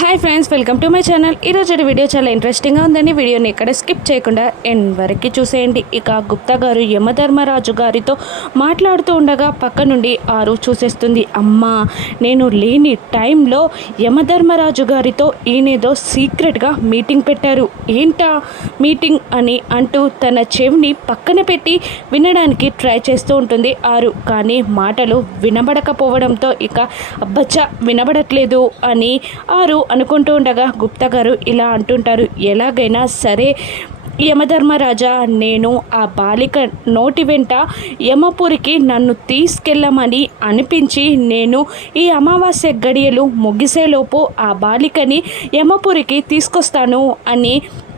Hi friends welcome to my channel ఈరోజు video చాలా ఇంట్రెస్టింగ్గా ఉందండి. వీడియోని ఎక్కడ స్కిప్ చేయకుండా ఎండ్ వరకు చూసేయండి. ఇక గుప్తా గారు యమధర్మరాజు గారితో మాట్లాడుతూ ఉండగా పక్క నుండి ఆరు చూసేస్తుంది. అమ్మా నేను లేని టైంలో యమధర్మరాజు గారితో ఈయనేదో సీక్రెట్గా మీటింగ్ పెట్టారు. ఏంటా మీటింగ్ అని అంటూ తన చెవిని పక్కన పెట్టి వినడానికి ట్రై చేస్తూ ఉంటుంది ఆరు. కానీ మాటలు వినబడకపోవడంతో ఇక అబ్బచ్చ వినబడట్లేదు అని ఆరు అనుకుంటూ ఉండగా గుప్తా గారు ఇలా అంటుంటారు ఎలాగైనా సరే యమధర్మరాజా నేను ఆ బాలిక నోటి వెంట యమపురికి నన్ను తీసుకెళ్ళమని అనిపించి నేను ఈ అమావాస్య గడియలు ముగిసేలోపు ఆ బాలికని యమపురికి తీసుకొస్తాను అని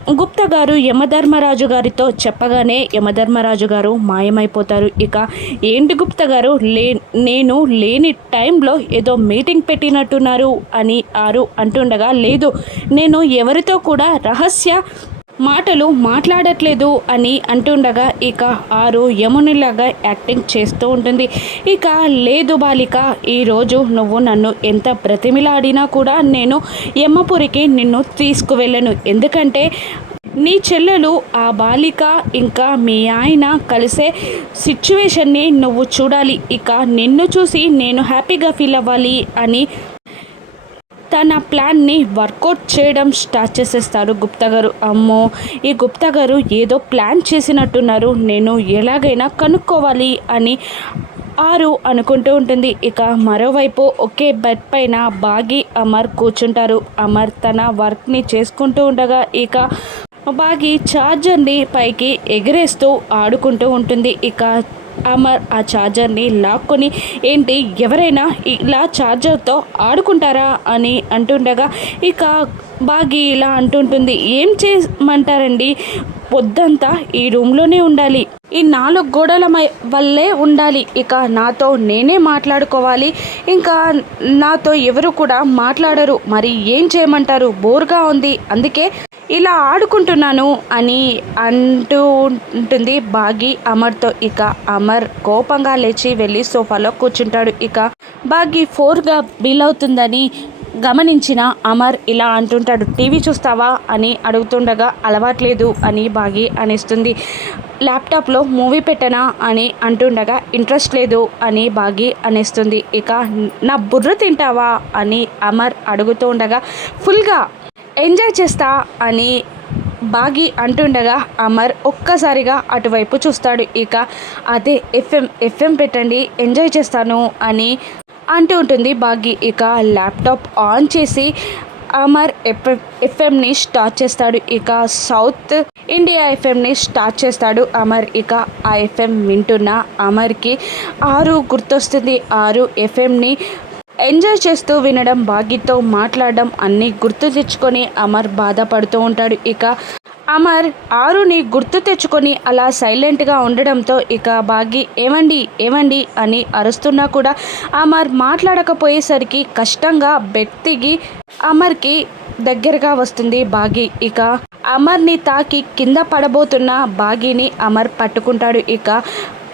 గుప్తా గారు యమధర్మరాజు గారితో చెప్పగానే యమధర్మరాజు గారు మాయమైపోతారు. ఇక ఏంటి గుప్తా గారు? లే నేను లేని టైంలో ఏదో మీటింగ్ పెట్టినట్టున్నారు అని ఆరు అంటుండగా లేదు నేను ఎవరితో కూడా రహస్య మాటలు మాట్లాడట్లేదు అని అంటుండగా ఇక ఆరు యమునిలాగా యాక్టింగ్ చేస్తూ ఉంటుంది. ఇక లేదు బాలిక ఈరోజు నువ్వు నన్ను ఎంత బ్రతిమిలాడినా కూడా నేను యమ్మపురికి నిన్ను తీసుకువెళ్ళను. ఎందుకంటే నీ చెల్లెలు ఆ బాలిక ఇంకా మీ ఆయన కలిసే సిచ్యువేషన్ని నువ్వు చూడాలి. ఇక నిన్ను చూసి నేను హ్యాపీగా ఫీల్ అవ్వాలి అని తన ప్లాన్ని వర్కౌట్ చేయడం స్టార్ట్ చేసేస్తారు గుప్తా గారు. అమ్మో ఈ గుప్తా గారు ఏదో ప్లాన్ చేసినట్టున్నారు. నేను ఎలాగైనా కనుక్కోవాలి అని ఆరు అనుకుంటూ ఉంటుంది. ఇక మరోవైపు ఒకే బెడ్ పైన బాగి అమర్ కూర్చుంటారు. అమర్ తన వర్క్ని చేసుకుంటూ ఉండగా ఇక బాగి ఛార్జర్ని పైకి ఎగిరేస్తూ ఆడుకుంటూ ఉంటుంది. ఇక అమర్ ఆ ఛార్జర్ని లాక్కొని ఏంటి ఎవరైనా ఇలా ఛార్జర్తో ఆడుకుంటారా? అని అంటుండగా ఇక బాగి ఇలా అంటుంటుంది ఏం చేయమంటారండి? పొద్దంతా ఈ రూమ్లోనే ఉండాలి. ఈ నాలుగు గోడల వల్లే ఉండాలి. ఇక నాతో నేనే మాట్లాడుకోవాలి. ఇంకా నాతో ఎవరు కూడా మాట్లాడరు. మరి ఏం చేయమంటారు? బోర్గా ఉంది. అందుకే ఇలా ఆడుకుంటున్నాను అని అంటూ ఉంటుంది బాగి అమర్తో. ఇక అమర్ కోపంగా లేచి వెళ్ళి సోఫాలో కూర్చుంటాడు. ఇక బాగి ఫోర్గా బిల్ అవుతుందని గమనించిన అమర్ ఇలా అంటుంటాడు. టీవీ చూస్తావా అని అడుగుతుండగా అలవాట్లేదు అని బాగి అనేస్తుంది. ల్యాప్టాప్లో మూవీ పెట్టనా అని అంటుండగా ఇంట్రెస్ట్ లేదు అని బాగి అనేస్తుంది. ఇక నా బుర్ర తింటావా అని అమర్ అడుగుతూ ఉండగా ఫుల్గా ఎంజాయ్ చేస్తా అని బాగి అంటుండగా అమర్ ఒక్కసారిగా అటువైపు చూస్తాడు. ఇక అదే ఎఫ్ఎం ఎఫ్ఎం పెట్టండి ఎంజాయ్ చేస్తాను అని అంటూ ఉంటుంది బాగి. ఇక ల్యాప్టాప్ ఆన్ చేసి అమర్ ఎఫ్ఎం ఎఫ్ఎంని స్టార్ట్ చేస్తాడు. ఇక సౌత్ ఇండియా ఎఫ్ఎంని స్టార్ట్ చేస్తాడు అమర్. ఇక ఆ ఎఫ్ఎం వింటున్న అమర్కి ఆరు గుర్తొస్తుంది. ఆరు ఎఫ్ఎంని ఎంజాయ్ చేస్తూ వినడం భాగ్యతో మాట్లాడడం అన్నీ గుర్తు తెచ్చుకొని అమర్ బాధపడుతూ ఉంటాడు. ఇక అమర్ ఆరుని గుర్తు తెచ్చుకొని అలా సైలెంట్గా ఉండడంతో ఇక బాగి ఏమండి ఏమండి? అని అరుస్తున్నా కూడా అమర్ మాట్లాడకపోయేసరికి కష్టంగా బెత్తిగి అమర్కి దగ్గరగా వస్తుంది బాగి. ఇక అమర్ని తాకి కింద పడబోతున్న బాగిని అమర్ పట్టుకుంటాడు. ఇక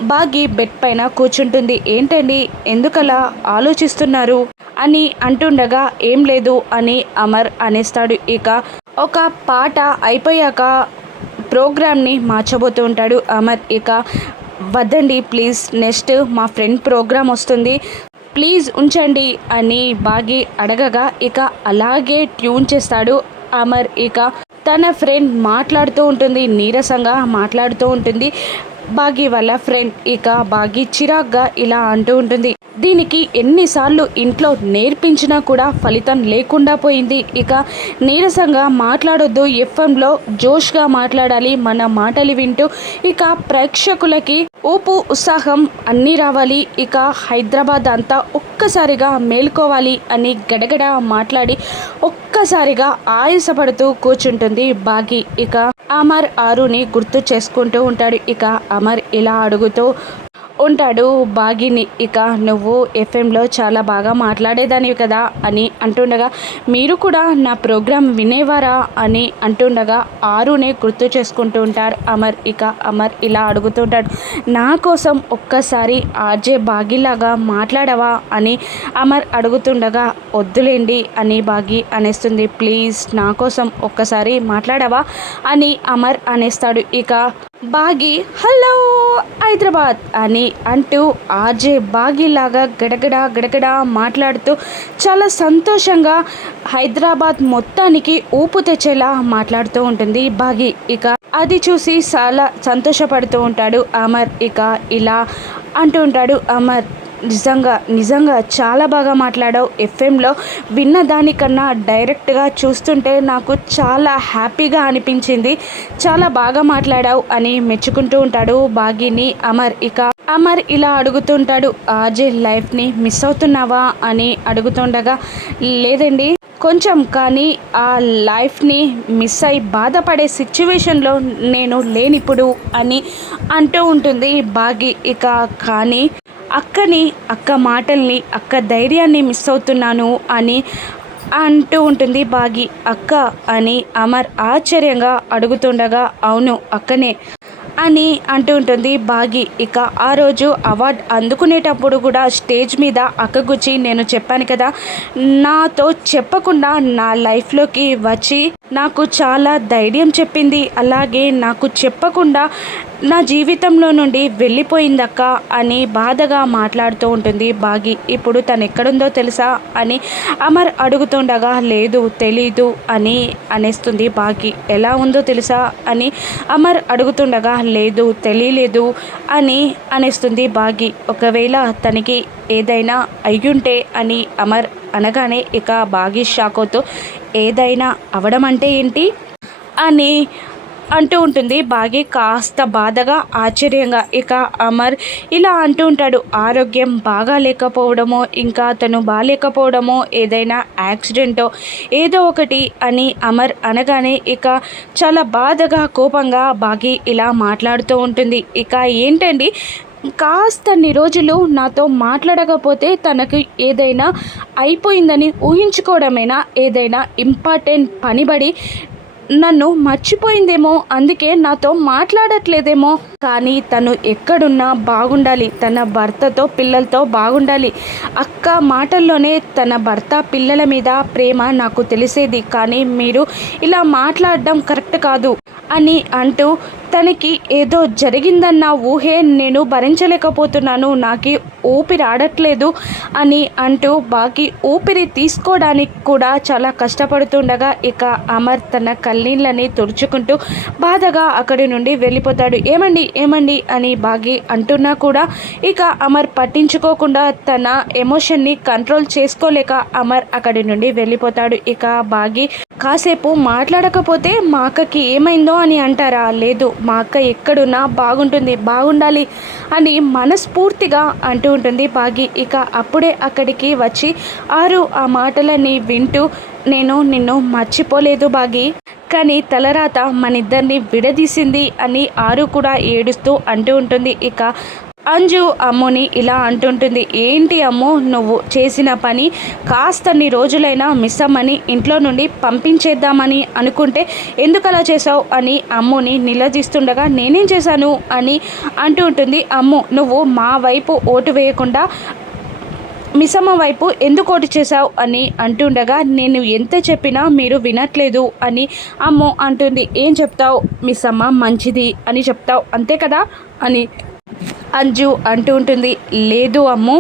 బాగి బెడ్ పైన కూర్చుంటుంది. ఏంటండి? ఎందుకలా ఆలోచిస్తున్నారు? అని అంటుండగా ఏం లేదు అని అమర్ అనేస్తాడు. ఇక ఒక పాట అయిపోయాక ప్రోగ్రామ్ని మార్చబోతూ ఉంటాడు అమర్. ఇక వద్దండి ప్లీజ్ నెక్స్ట్ మా ఫ్రెండ్ ప్రోగ్రామ్ వస్తుంది. ప్లీజ్ ఉంచండి అని బాగి అడగగా ఇక అలాగే ట్యూన్ చేస్తాడు అమర్. ఇక తన ఫ్రెండ్ మాట్లాడుతూ ఉంటుంది నీరసంగా మాట్లాడుతూ ఉంటుంది. బాగీ వాళ్ళ ఫ్రెండ్ ఇక బాగీ చిరాగ్గా ఇలా అంటూ ఉంటుంది. దీనికి ఎన్నిసార్లు ఇంట్లో నేర్పించినా కూడా ఫలితం లేకుండా పోయింది. ఇక నీరసంగా మాట్లాడొద్దు ఎఫ్ఎంలో జోష్గా మాట్లాడాలి మన మాటలు వింటూ ఇక ప్రేక్షకులకి ఊపు ఉత్సాహం అన్నీ రావాలి. ఇక హైదరాబాద్ అంతా ఒక్కసారిగా మేల్కోవాలి అని గడగడ మాట్లాడి ఒక్కసారిగా ఆయాసపడుతూ కూర్చుంటుంది బాగి. ఇక అమర్ ఆరుని గుర్తు చేసుకుంటూ ఉంటాడు. ఇక అమర్ ఇలా అడుగుతూ ఉంటాడు బాగిని. ఇక నువ్వు ఎఫ్ఎంలో చాలా బాగా మాట్లాడేదానివి కదా అని అంటుండగా మీరు కూడా నా ప్రోగ్రాం వినేవారా అని అంటుండగా ఆరునే గుర్తు చేసుకుంటూ ఉంటారు అమర్. ఇక అమర్ ఇలా అడుగుతుంటాడు నా కోసం ఒక్కసారి ఆర్జే బాగిలాగా మాట్లాడవా అని అమర్ అడుగుతుండగా వద్దులేండి అని బాగి అనేస్తుంది ప్లీజ్ నా కోసం ఒక్కసారి మాట్లాడవా అని అమర్ అనేస్తాడు. ఇక బాగి హలో హైదరాబాద్ అని అంటూ ఆర్జే బాగిలాగా గడగడ గడగడ మాట్లాడుతూ చాలా సంతోషంగా హైదరాబాద్ మొత్తానికి ఊపు తెచ్చేలా మాట్లాడుతూ ఉంటుంది బాగి. ఇక అది చూసి చాలా సంతోషపడుతూ ఉంటాడు అమర్. ఇక ఇలా అంటూ ఉంటాడు అమర్. నిజంగా నిజంగా చాలా బాగా మాట్లాడావు. ఎఫ్ఎంలో విన్న దానికన్నా డైరెక్ట్గా చూస్తుంటే నాకు చాలా హ్యాపీగా అనిపించింది. చాలా బాగా మాట్లాడావు అని మెచ్చుకుంటూ ఉంటాడు బాగిని అమర్. ఇక అమర్ ఇలా అడుగుతుంటాడు ఆర్జే లైఫ్ని మిస్ అవుతున్నావా? అని అడుగుతుండగా లేదండి. కొంచెం కానీ ఆ లైఫ్ని మిస్ అయి బాధపడే సిచ్యువేషన్లో నేను లేనిప్పుడు అని అంటూ ఉంటుంది బాగి. ఇక కానీ అక్కని అక్క మాటల్ని అక్క ధైర్యాన్ని మిస్ అవుతున్నాను అని అంటూ ఉంటుంది బాగి. అక్క అని అమర్ ఆశ్చర్యంగా అడుగుతుండగా అవును అక్కనే అని అంటూ ఉంటుంది బాగి. ఇక ఆ రోజు అవార్డ్ అందుకునేటప్పుడు కూడా స్టేజ్ మీద అక్క గుచ్చి నేను చెప్పాను కదా నాతో చెప్పకుండా నా లైఫ్లోకి వచ్చి నాకు చాలా ధైర్యం చెప్పింది. అలాగే నాకు చెప్పకుండా నా జీవితంలో నుండి వెళ్ళిపోయిందక్క అని బాధగా మాట్లాడుతూ ఉంటుంది బాగి. ఇప్పుడు తను ఎక్కడుందో తెలుసా అని అమర్ అడుగుతుండగా లేదు తెలీదు అని అనేస్తుంది బాగి. ఎలా ఉందో తెలుసా అని అమర్ అడుగుతుండగా లేదు తెలియలేదు అని అనేస్తుంది బాగి. ఒకవేళ తనకి ఏదైనా అయ్యుంటే అని అమర్ అనగానే ఇక బాగి షాకోతో ఏదైనా అవడం అంటే ఏంటి? అని అంటూ ఉంటుంది. బాగి కాస్త బాధగా ఆశ్చర్యంగా ఇక అమర్ ఇలా అంటూ ఉంటాడు. ఆరోగ్యం బాగా లేకపోవడమో ఇంకా తను బాగాలేకపోవడమో ఏదైనా యాక్సిడెంటో ఏదో ఒకటి అని అమర్ అనగానే ఇక చాలా బాధగా కోపంగా బాగి ఇలా మాట్లాడుతూ ఉంటుంది. ఇక ఏంటండి? కాస్తన్ని రోజులు నాతో మాట్లాడకపోతే తనకు ఏదైనా అయిపోయిందని ఊహించుకోవడమైనా? ఏదైనా ఇంపార్టెంట్ పనిబడి నన్ను మర్చిపోయిందేమో అందుకే నాతో మాట్లాడట్లేదేమో. కానీ తను ఎక్కడున్నా బాగుండాలి. తన భర్తతో పిల్లలతో బాగుండాలి. అక్క మాటల్లోనే తన భర్త పిల్లల మీద ప్రేమ నాకు తెలిసేది. కానీ మీరు ఇలా మాట్లాడడం కరెక్ట్ కాదు అని అంటూ తనకి ఏదో జరిగిందన్న ఊహే నేను భరించలేకపోతున్నాను నాకు ఊపిరి ఆడట్లేదు అని అంటూ బాకి ఊపిరి తీసుకోవడానికి కూడా చాలా కష్టపడుతుండగా ఇక అమర్ తన కన్నీళ్ళని తుడుచుకుంటూ బాధగా అక్కడి నుండి వెళ్ళిపోతాడు. ఏమండి ఏమండి అని బాగి అంటున్నా కూడా ఇక అమర్ పట్టించుకోకుండా తన ఎమోషన్ని కంట్రోల్ చేసుకోలేక అమర్ అక్కడి నుండి వెళ్ళిపోతాడు. ఇక బాగి కాసేపు మాట్లాడకపోతే మా అక్కకి ఏమైందో అని అంటారా? లేదు మా అక్క ఎక్కడున్నా బాగుంటుంది బాగుండాలి అని మనస్ఫూర్తిగా అంటూ ఉంటుంది బాగి. ఇక అప్పుడే అక్కడికి వచ్చి ఆరు ఆ మాటలని వింటూ నేను నిన్ను మర్చిపోలేదు బాగి. కానీ తలరాత మన ఇద్దరిని విడదీసింది అని ఆరు కూడా ఏడుస్తూ అంటూ ఉంటుంది. ఇక అంజు అమ్ముని ఇలా అంటుంటుంది. ఏంటి అమ్ము నువ్వు చేసిన పని కాస్తన్ని రోజులైనా మిస్ అమ్మని ఇంట్లో నుండి పంపించేద్దామని అనుకుంటే ఎందుకు అలా చేసావు అని అమ్ముని నిలదీస్తుండగా నేనేం చేశాను? అని అంటూ ఉంటుంది. అమ్ము నువ్వు మా వైపు ఓటు వేయకుండా మిసమ్మ వైపు ఎందుకు ఓటు చేశావు? అని అంటుండగా నేను ఎంత చెప్పినా మీరు వినట్లేదు అని అమ్మో అంటుంది. ఏం చెప్తావు మిస్సమ్మ? మంచిది అని చెప్తావు అంతే కదా? అని అంజు అంటూ ఉంటుంది లేదు అమ్ము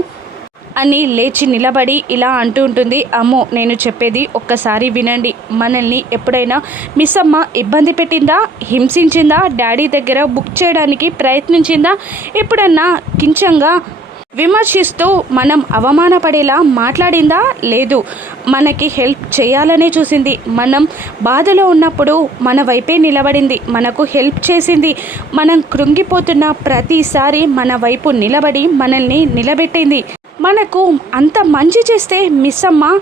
అని లేచి నిలబడి ఇలా అంటూ ఉంటుంది అమ్మో నేను చెప్పేది ఒక్కసారి వినండి. మనల్ని ఎప్పుడైనా మిస్ అమ్మ ఇబ్బంది పెట్టిందా హింసించిందా డాడీ దగ్గర బుక్ చేయడానికి ప్రయత్నించిందా? ఎప్పుడన్నా కించంగా విమర్శిస్తూ మనం అవమానపడేలా మాట్లాడిందా? లేదు. మనకి హెల్ప్ చేయాలనే చూసింది. మనం బాధలో ఉన్నప్పుడు మన వైపే నిలబడింది. మనకు హెల్ప్ చేసింది. మనం కృంగిపోతున్న ప్రతిసారి మన వైపు నిలబడి మనల్ని నిలబెట్టింది. మనకు అంత మంచి చేస్తే మిస్ అమ్మ.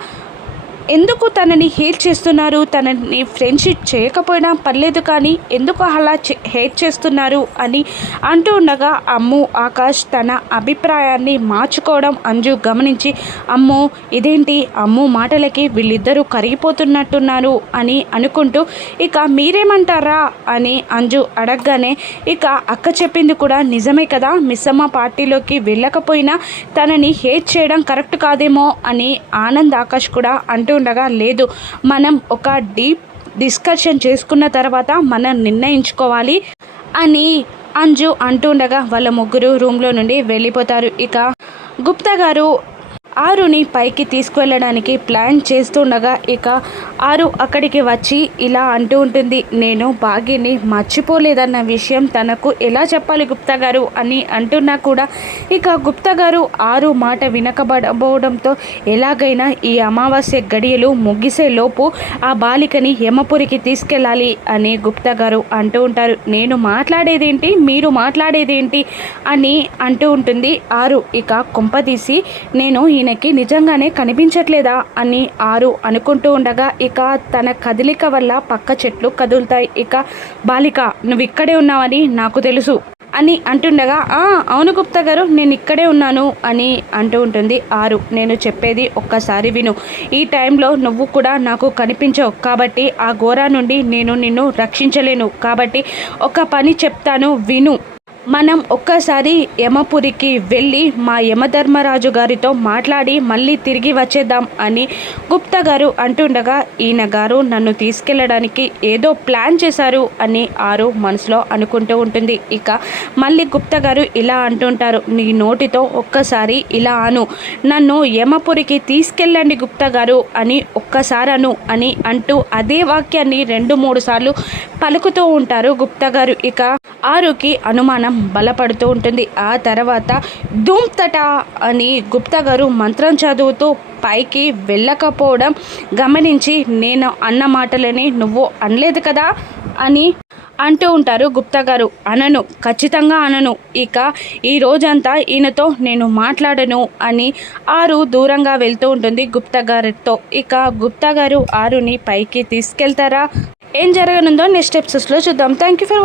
ఎందుకు తనని హేట్ చేస్తున్నారు? తనని ఫ్రెండ్షిప్ చేయకపోయినా పర్లేదు కానీ ఎందుకు అలా హేట్ చేస్తున్నారు అని అంటూ ఉండగా అమ్ము ఆకాష్ తన అభిప్రాయాన్ని మార్చుకోవడం అంజు గమనించి అమ్మో ఇదేంటి? అమ్ము మాటలకి వీళ్ళిద్దరూ కరిగిపోతున్నట్టున్నారు అని అనుకుంటూ ఇక మీరేమంటారా? అని అంజు అడగగానే ఇక అక్క చెప్పింది కూడా నిజమే కదా? మిస్సమ్మ పార్టీలోకి వెళ్ళకపోయినా తనని హేట్ చేయడం కరెక్ట్ కాదేమో అని ఆనంద్ ఆకాష్ కూడా అంటూ ఉండగా లేదు. మనం ఒక డీప్ డిస్కషన్ చేసుకున్న తర్వాత మనం నిర్ణయించుకోవాలి అని అంజు అంటుండగా వాళ్ళ ముగ్గురు రూమ్లో నుండి వెళ్ళిపోతారు. ఇక గుప్తా గారు ఆరుని పైకి తీసుకువెళ్ళడానికి ప్లాన్ చేస్తుండగా ఇక ఆరు అక్కడికి వచ్చి ఇలా అంటూ ఉంటుంది నేను భాగ్యని మర్చిపోలేదన్న విషయం తనకు ఎలా చెప్పాలి గుప్తా గారు? అని అంటున్నా కూడా ఇక గుప్తా గారు ఆరు మాట వినకబడబోవడంతో ఎలాగైనా ఈ అమావాస్య గడియలు ముగిసేలోపు ఆ బాలికని యమపురికి తీసుకెళ్ళాలి అని గుప్తా గారు అంటూ ఉంటారు. నేను మాట్లాడేదేంటి? మీరు మాట్లాడేదేంటి? అని అంటూ ఉంటుంది. ఆరు ఇక కొంపదీసి నేను ఈయనకి నిజంగానే కనిపించట్లేదా? అని ఆరు అనుకుంటూ ఉండగా ఇక తన కదలిక వల్ల పక్క చెట్లు కదులుతాయి. ఇక బాలిక నువ్వు ఇక్కడే ఉన్నావని నాకు తెలుసు అని అంటుండగా "ఆ, అవును గుప్తా గారు నేను ఇక్కడే ఉన్నాను అని అంటూ ఉంటుంది ఆరు. నేను చెప్పేది ఒక్కసారి విను. ఈ టైంలో నువ్వు కూడా నాకు కనిపించవు. కాబట్టి ఆ ఘోర నుండి నేను నిన్ను రక్షించలేను. కాబట్టి ఒక పని చెప్తాను విను మనం ఒక్కసారి యమపురికి వెళ్ళి మా యమధర్మరాజు గారితో మాట్లాడి మళ్ళీ తిరిగి వచ్చేద్దాం అని గుప్తా గారు అంటుండగా ఈయన గారు నన్ను తీసుకెళ్ళడానికి ఏదో ప్లాన్ చేశారు అని ఆరు మనసులో అనుకుంటూ ఉంటుంది. ఇక మళ్ళీ గుప్తా గారు ఇలా అంటుంటారు నీ నోటితో ఒక్కసారి ఇలా అను. నన్ను యమపురికి తీసుకెళ్ళండి గుప్తా గారు అని ఒక్కసారి అను అని అంటూ అదే వాక్యాన్ని రెండు మూడు సార్లు పలుకుతూ ఉంటారు గుప్తా గారు. ఇక ఆరుకి అనుమానం బలపడుతూ ఉంటుంది. ఆ తర్వాత ధూమ్తట అని గుప్తా గారు మంత్రం చదువుతూ పైకి వెళ్ళకపోవడం గమనించి నేను అన్న మాటలని నువ్వు అనలేదు కదా? అని అంటూ ఉంటారు గుప్తా గారు. అనను ఖచ్చితంగా అనను. ఇక ఈ రోజంతా ఈయనతో నేను మాట్లాడను అని ఆరు దూరంగా వెళ్తూ ఉంటుంది గుప్తా గారితో. ఇక గుప్తా గారు ఆరుని పైకి తీసుకెళ్తారా? ఏం జరగనుందో నెక్స్ట్ ఎపిసోడ్స్లో చూద్దాం. Thank you for